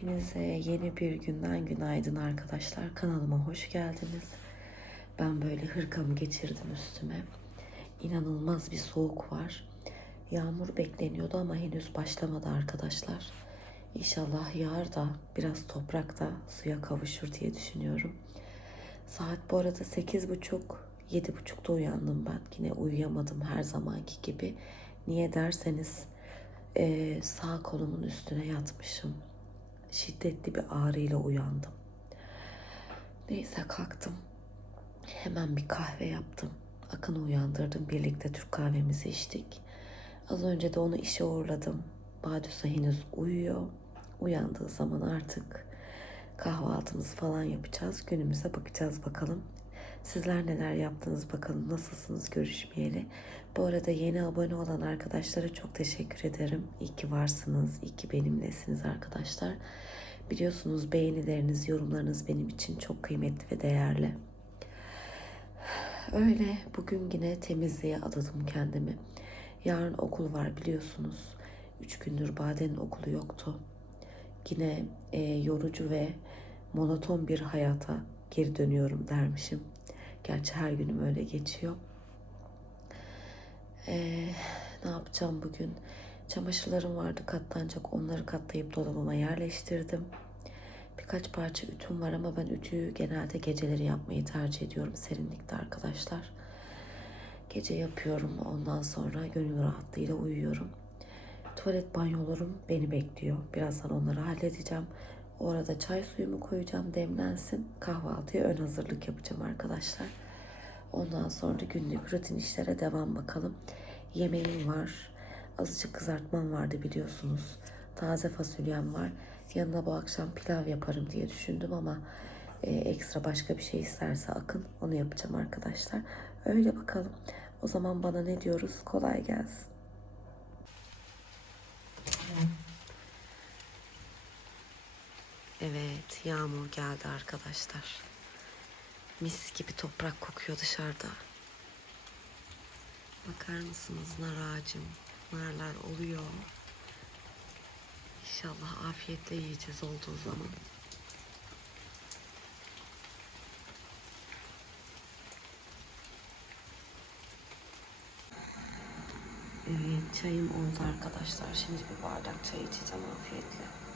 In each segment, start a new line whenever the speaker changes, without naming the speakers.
Hepinize yeni bir günden günaydın arkadaşlar. Kanalıma hoş geldiniz. Ben böyle hırkamı geçirdim üstüme. İnanılmaz bir soğuk var. Yağmur bekleniyordu ama henüz başlamadı arkadaşlar. İnşallah yağar da biraz toprak da suya kavuşur diye düşünüyorum. Saat bu arada sekiz buçuk, yedi buçukta uyandım ben. Yine uyuyamadım her zamanki gibi. Niye derseniz eee, sağ kolumun üstüne yatmışım. Şiddetli bir ağrıyla uyandım. Neyse kalktım. Hemen bir kahve yaptım. Akın'ı uyandırdım. Birlikte Türk kahvemizi içtik. Az önce de onu işe uğurladım. Badüsa henüz uyuyor. Uyandığı zaman artık kahvaltımızı falan yapacağız. Günümüze bakacağız bakalım. Sizler neler yaptınız bakalım nasılsınız görüşmeyeli. Bu arada yeni abone olan arkadaşlara çok teşekkür ederim. İyi ki varsınız, iyi ki benimlesiniz arkadaşlar. Biliyorsunuz beğenileriniz, yorumlarınız benim için çok kıymetli ve değerli. Öyle bugün yine temizliğe adadım kendimi. Yarın okul var biliyorsunuz. Üç gündür Baden'in okulu yoktu. Yine e, yorucu ve monoton bir hayata geri dönüyorum dermişim. Gerçi her günüm öyle geçiyor. E, ne yapacağım bugün? Çamaşırlarım vardı katlanacak. Onları katlayıp dolabıma yerleştirdim. Birkaç parça ütüm var ama ben ütüyü genelde geceleri yapmayı tercih ediyorum serinlikte arkadaşlar. Gece yapıyorum ondan sonra gönül rahatlığıyla uyuyorum. Tuvalet banyolarım beni bekliyor. Birazdan onları halledeceğim. O arada çay suyumu koyacağım demlensin. Kahvaltıya ön hazırlık yapacağım arkadaşlar. Ondan sonra günlük rutin işlere devam bakalım. Yemeğim var. Azıcık kızartmam vardı biliyorsunuz. Taze fasulyem var. Yanına bu akşam pilav yaparım diye düşündüm ama e, ekstra başka bir şey isterse Akın onu yapacağım arkadaşlar. Öyle bakalım. O zaman bana ne diyoruz? Kolay gelsin. Evet, yağmur geldi arkadaşlar. Mis gibi toprak kokuyor dışarıda. Bakar mısınız nar ağacım? Narlar oluyor. İnşallah afiyetle yiyeceğiz olduğu zaman. Evet, çayım oldu arkadaşlar. Şimdi bir bardak çay içeceğim afiyetle.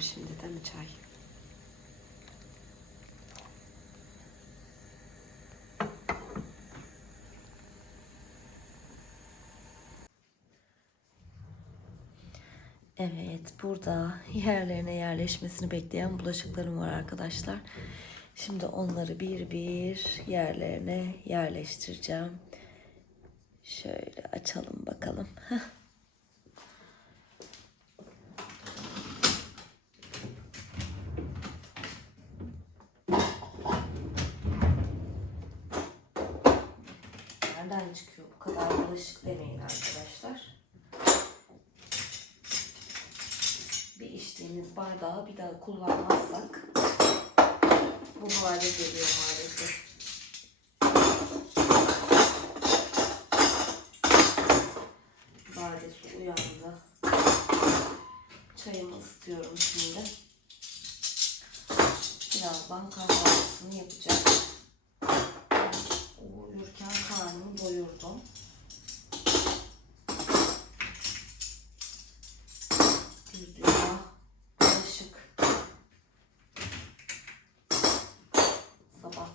Gider şimdi değil mi çay? Evet, burada yerlerine yerleşmesini bekleyen bulaşıklarım var arkadaşlar. Şimdi onları bir bir yerlerine yerleştireceğim. Şöyle açalım bakalım. Heh. Nereden çıkıyor bu demeyin arkadaşlar. Bir içtiğimiz bardağı bir daha kullanmazsak bu hale geliyor maalesef. Bade su uyandı. Çayımı ısıtıyorum şimdi. Birazdan kahvaltısını yapacağım.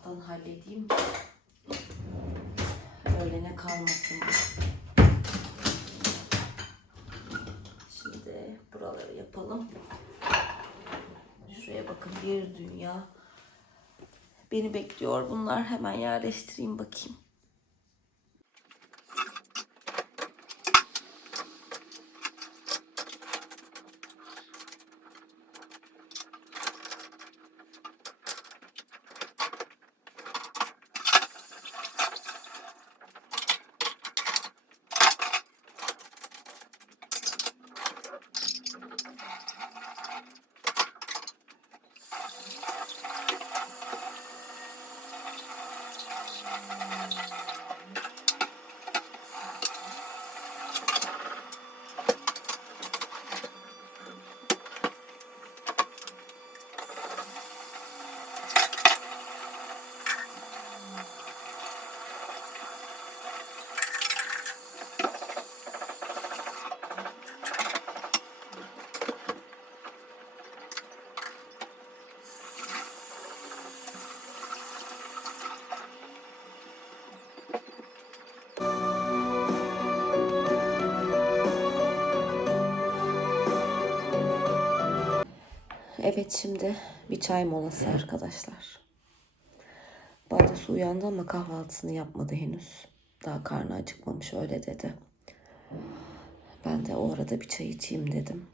Sabahtan halledeyim. Öğlene kalmasın. Şimdi buraları yapalım. Şuraya bakın bir dünya beni bekliyor. Bunlar hemen yerleştireyim bakayım. Evet şimdi bir çay molası arkadaşlar. Badesi uyandı ama kahvaltısını yapmadı henüz. Daha karnı acıkmamış öyle dedi. Ben de o arada bir çay içeyim dedim.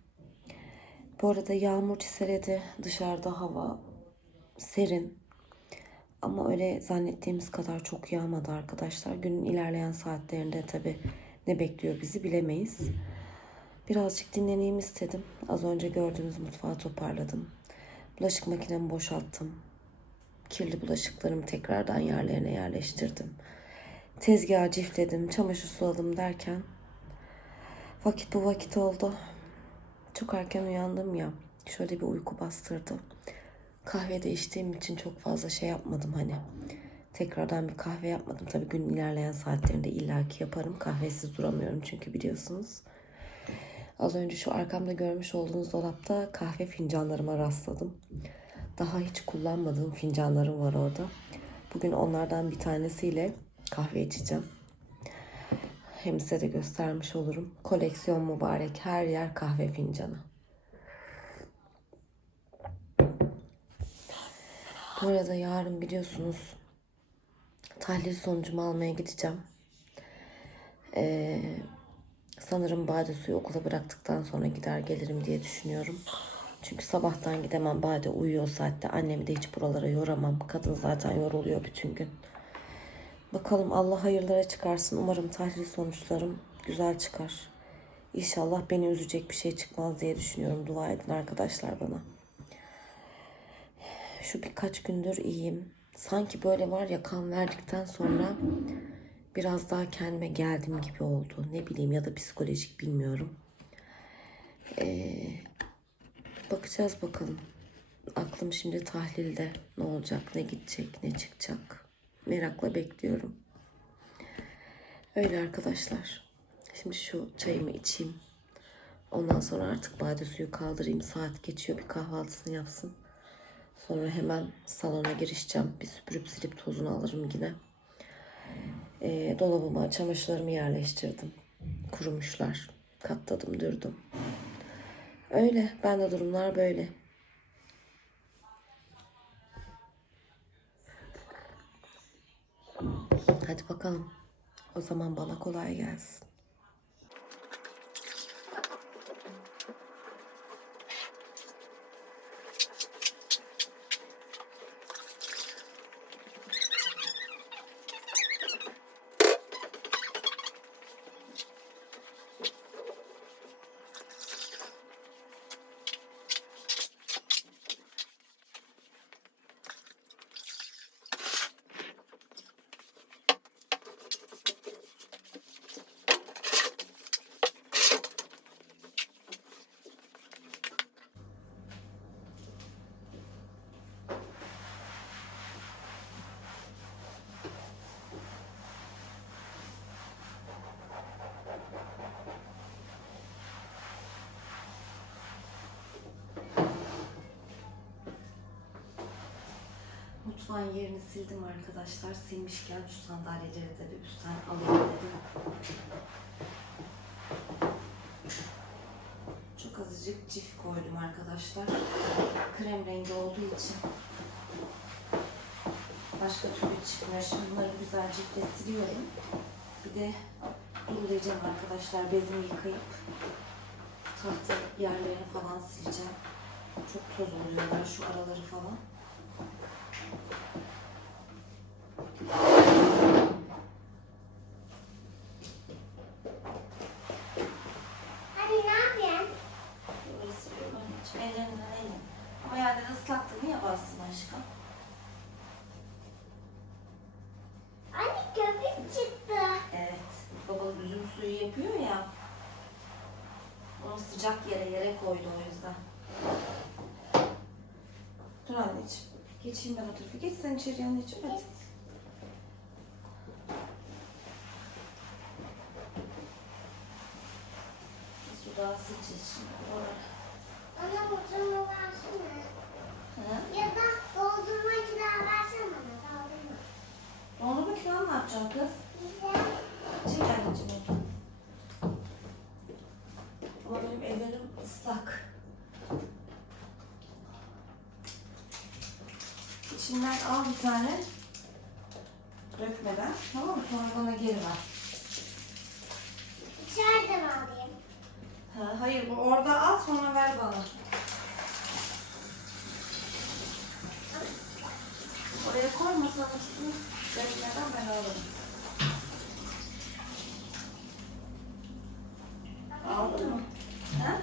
Bu arada yağmur çiseledi. Dışarıda hava serin. Ama öyle zannettiğimiz kadar çok yağmadı arkadaşlar. Günün ilerleyen saatlerinde tabi ne bekliyor bizi bilemeyiz. Birazcık dinleneyim istedim. Az önce gördüğünüz mutfağı toparladım. Bulaşık makinemi boşalttım. Kirli bulaşıklarımı tekrardan yerlerine yerleştirdim. Tezgahı cifledim, çamaşır suladım derken vakit bu vakit oldu. Çok erken uyandım ya. Şöyle bir uyku bastırdı. Kahve de içtiğim için çok fazla şey yapmadım hani. Tekrardan bir kahve yapmadım. Tabii gün ilerleyen saatlerinde illaki yaparım. Kahvesiz duramıyorum çünkü biliyorsunuz. Az önce şu arkamda görmüş olduğunuz dolapta kahve fincanlarıma rastladım. Daha hiç kullanmadığım fincanlarım var orada. Bugün onlardan bir tanesiyle kahve içeceğim. Hem size de göstermiş olurum. Koleksiyon mübarek. Her yer kahve fincanı. Bu arada yarın biliyorsunuz tahlil sonucumu almaya gideceğim. Ee, sanırım Bade suyu okula bıraktıktan sonra gider gelirim diye düşünüyorum. Çünkü sabahtan gidemem. Bade uyuyor saatte. Annemi de hiç buralara yoramam. Kadın zaten yoruluyor bütün gün. Bakalım Allah hayırlara çıkarsın. Umarım tahlil sonuçlarım güzel çıkar. İnşallah beni üzecek bir şey çıkmaz diye düşünüyorum. Dua edin arkadaşlar bana. Şu birkaç gündür iyiyim. Sanki böyle var ya kan verdikten sonra biraz daha kendime geldim gibi oldu. Ne bileyim ya da psikolojik bilmiyorum. Ee, bakacağız bakalım. Aklım şimdi tahlilde. Ne olacak, ne gidecek, ne çıkacak. Merakla bekliyorum. Öyle arkadaşlar. Şimdi şu çayımı içeyim. Ondan sonra artık bade suyu kaldırayım. Saat geçiyor bir kahvaltısını yapsın. Sonra hemen salona girişeceğim. Bir süpürüp silip tozunu alırım yine. Ee, dolabıma çamaşırlarımı yerleştirdim. Kurumuşlar. Katladım, dürdüm. Öyle. Bende durumlar böyle. Hadi bakalım. O zaman bana kolay gelsin. Mutfağın yerini sildim arkadaşlar. Silmişken şu sandalyeleri de bir üstten alayım dedim. Çok azıcık cif koydum arkadaşlar. Krem rengi olduğu için başka türlü çıkmıyor. Şimdi bunları güzel cifle siliyorum. Bir de durulayacağım arkadaşlar. Bezimi yıkayıp tahta yerlerini falan sileceğim. Çok toz oluyorlar şu araları falan.
Hadi ne yapıyorsun?
Böyle siliyorum anneciğim. Ellerinden elin. Ama yerleri ıslaktı. Niye bassın aşkım?
Anne köpük çıktı.
Evet. Baba üzüm suyu yapıyor ya. Onu sıcak yere yere koydu o yüzden. Dur anneciğim. Geçeyim ben o tarafa. Geç sen içeri anneciğim hadi. Bir su daha sileceğiz şimdi. Oraları.
Bana motorumu versene.
Hı?
Ya da doldurma kiler versene bana. Doldurma.
Dondurma kiloğunu ne yapacaksın kız?
Güzel.
Çek anneciğim onu. Ama benim ellerim ıslak. içinden al bir tane. Dökmeden. Tamam mı? Sonra bana geri ver.
İçeriden alayım.
Ha, hayır bu orada al sonra ver bana. Oraya koymasan üstünü dökmeden ben alırım. Aldın mı? Ha?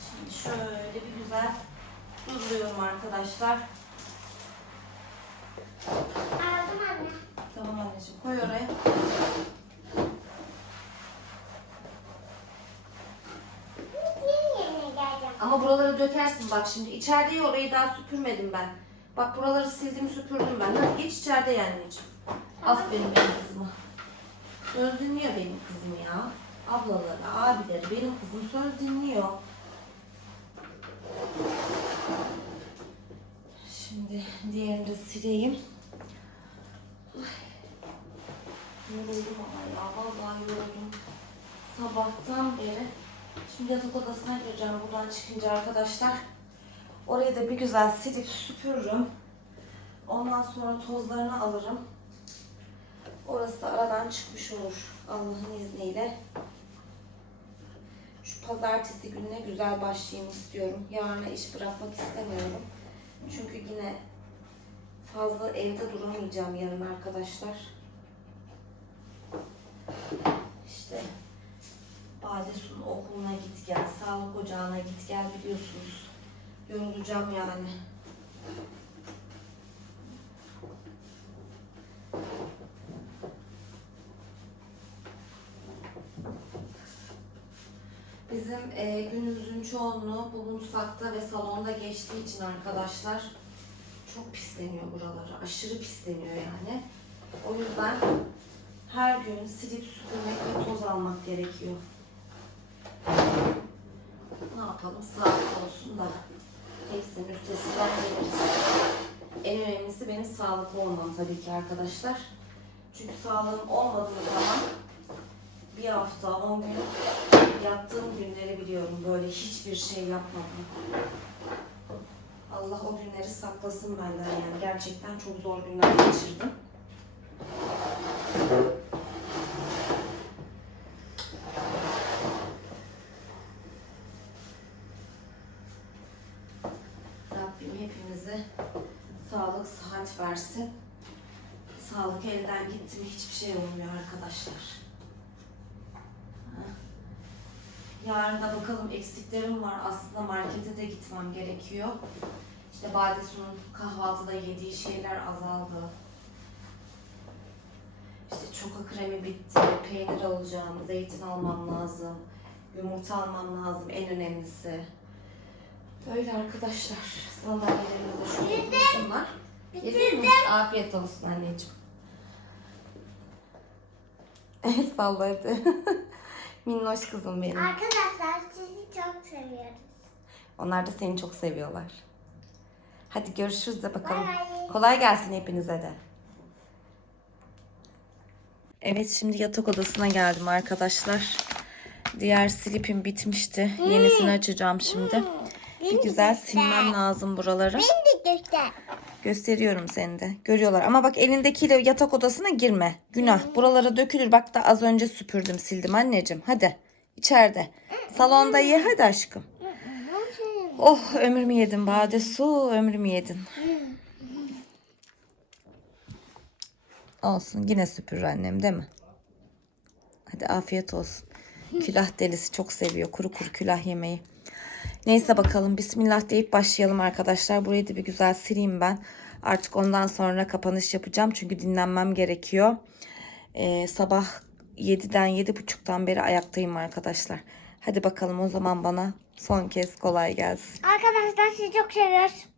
Şimdi şöyle bir güzel tuzluyorum arkadaşlar.
Aldım anne.
Tamam anneciğim koy oraya.
Yeni yerine geleceğim.
Ama buraları dökersin bak şimdi. İçerideyi orayı daha süpürmedim ben. Bak buraları sildim süpürdüm ben. Hadi geç içeride yani anneciğim. Aferin benim kızıma. Söz dinliyor benim kızım ya. Ablaları, abileri benim kızım söz dinliyor. Şimdi diğerini de sileyim. Ay. Yoruldum ama ya. Vallahi yoruldum. Sabahtan beri. Şimdi yatak odasına gireceğim buradan çıkınca arkadaşlar. Orayı da bir güzel silip süpürürüm. Ondan sonra tozlarını alırım. Orası da aradan çıkmış olur Allah'ın izniyle. Şu pazartesi gününe güzel başlayayım istiyorum. Yarına iş bırakmak istemiyorum. Çünkü yine fazla evde duramayacağım yarın arkadaşlar. İşte Badesu'nun okuluna git gel, sağlık ocağına git gel biliyorsunuz. Yorulacağım yani. Bizim e, günümüzün çoğunluğu bu mutfakta ve salonda geçtiği için arkadaşlar çok pisleniyor buraları. Aşırı pisleniyor yani. O yüzden her gün silip süpürmek ve toz almak gerekiyor. Yapalım? Sağlık olsun da hepsinin üstesinden geliriz. En önemlisi benim sağlıklı olmam tabii ki arkadaşlar. Çünkü sağlığım olmadığı zaman bir hafta, on gün yattığım günleri biliyorum. Böyle hiçbir şey yapmadım. Allah o günleri saklasın benden yani. Gerçekten çok zor günler geçirdim. Mi hiçbir şey olmuyor arkadaşlar. Yarın da bakalım eksiklerim var. Aslında markete de gitmem gerekiyor. İşte Badesu'nun kahvaltıda yediği şeyler azaldı. İşte çoka kremi bitti, peynir alacağım, zeytin almam lazım, yumurta almam lazım en önemlisi. Böyle arkadaşlar. Sandalyelerimiz de şöyle dursunlar. Yedin mi? Afiyet olsun anneciğim. El salla hadi. Minnoş kızım benim.
Arkadaşlar sizi çok seviyoruz.
Onlar da seni çok seviyorlar. Hadi görüşürüz de bakalım.
Bye.
Kolay gelsin hepinize de. Evet şimdi yatak odasına geldim arkadaşlar. Diğer slipim bitmişti. Yenisini açacağım şimdi. Bir güzel silmem lazım buraları.
Benim de göster.
Gösteriyorum seni de. Görüyorlar. Ama bak elindekiyle yatak odasına girme. Günah. Buralara dökülür. Bak da az önce süpürdüm sildim anneciğim. Hadi. İçeride. Salonda ye hadi aşkım. Oh ömrümü yedin Bade su ömrümü yedin. Olsun yine süpürür annem değil mi? Hadi afiyet olsun. Külah delisi çok seviyor kuru kuru külah yemeği. Neyse bakalım bismillah deyip başlayalım arkadaşlar. Burayı da bir güzel sileyim ben. Artık ondan sonra kapanış yapacağım. Çünkü dinlenmem gerekiyor. Ee, sabah 7'den 7.30'dan beri ayaktayım arkadaşlar. Hadi bakalım o zaman bana son kez kolay gelsin.
Arkadaşlar sizi çok seviyoruz.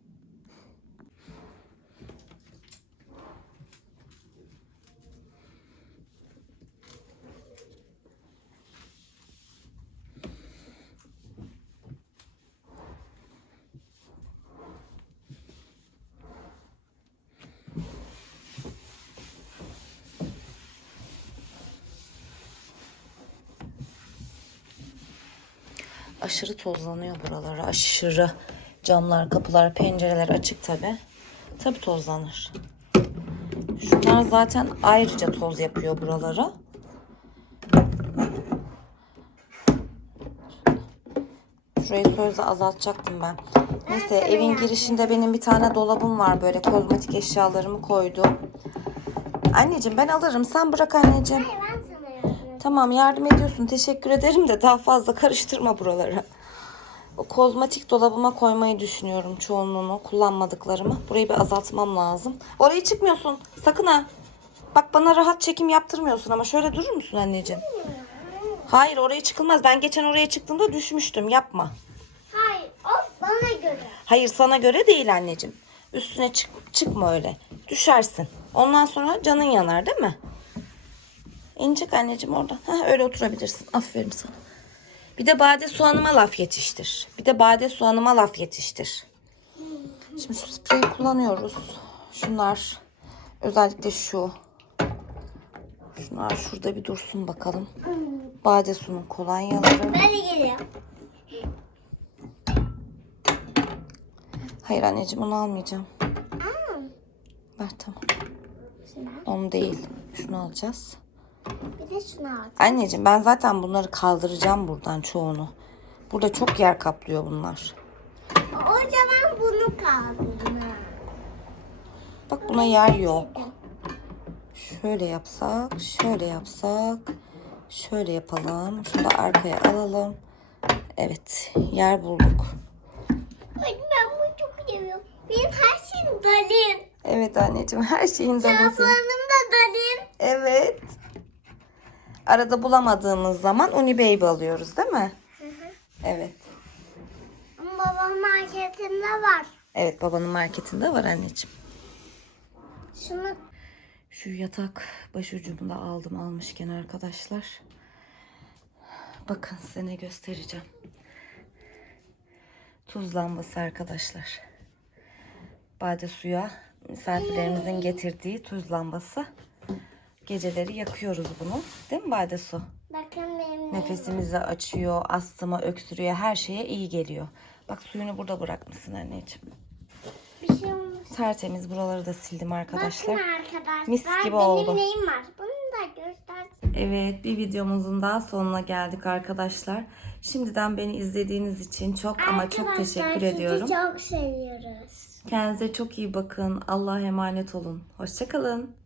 Aşırı tozlanıyor buraları aşırı. Camlar, kapılar, pencereler açık tabi. Tabi tozlanır. Şunlar zaten ayrıca toz yapıyor buraları. Şurayı sözde azaltacaktım ben. Neyse evin girişinde benim bir tane dolabım var böyle kozmetik eşyalarımı koydum. Anneciğim ben alırım sen bırak anneciğim.
Hayır.
Tamam yardım ediyorsun teşekkür ederim de daha fazla karıştırma buraları. O kozmetik dolabıma koymayı düşünüyorum çoğunluğunu kullanmadıklarımı. Burayı bir azaltmam lazım. Oraya çıkmıyorsun sakın ha. Bak bana rahat çekim yaptırmıyorsun ama şöyle durur musun anneciğim? Hayır oraya çıkılmaz. Ben geçen oraya çıktığımda düşmüştüm. Yapma.
Hayır o bana göre.
Hayır sana göre değil anneciğim. Üstüne çık, çıkma öyle. Düşersin. Ondan sonra canın yanar değil mi? İncik anneciğim oradan. Hah, öyle oturabilirsin. Aferin sana. Bir de bade soğanıma laf yetiştir. Bir de bade soğanıma laf yetiştir. Şimdi şu spreyi kullanıyoruz. Şunlar özellikle şu. Şunlar şurada bir dursun bakalım. Bade sunun kolonyaları.
Ben de geliyorum.
Hayır anneciğim onu almayacağım.
Aa,
Ver tamam. Onu değil. Şunu alacağız.
Bir de şunu al.
Anneciğim ben zaten bunları kaldıracağım buradan çoğunu. Burada çok yer kaplıyor bunlar.
O zaman bunu kaldırma.
Bak buna yer yok. Şöyle yapsak, şöyle yapsak, şöyle yapalım. Şunu da arkaya alalım. Evet, yer bulduk.
Ay, ben bunu çok seviyorum. Benim her şeyim dalim.
Evet anneciğim, her şeyin dalisi.
Şampuanım da dalim.
Evet. Arada bulamadığımız zaman Uni Baby alıyoruz değil mi? Evet.
Ama babam marketinde var.
Evet babanın marketinde var anneciğim.
Şunu
Şu yatak başucunu da aldım almışken arkadaşlar. Bakın size ne göstereceğim. Tuz lambası arkadaşlar. Bade suya misafirlerimizin getirdiği tuz lambası. Geceleri yakıyoruz bunu. Değil mi Bade su?
bakın benim
Nefesimizi açıyor, astıma, öksürüğe her şeye iyi geliyor. Bak suyunu burada bırakmışsın anneciğim.
bir şey olmuş.
Tertemiz buraları da sildim arkadaşlar.
Bakın arkadaşlar.
Mis gibi
benim
oldu.
neyim var? Bunu da göstersin.
Evet bir videomuzun daha sonuna geldik arkadaşlar. Şimdiden beni izlediğiniz için çok ama çok
Arkadaşlar,
teşekkür
sizi
ediyorum.
çok seviyoruz.
Kendinize çok iyi bakın. Allah'a emanet olun. Hoşçakalın.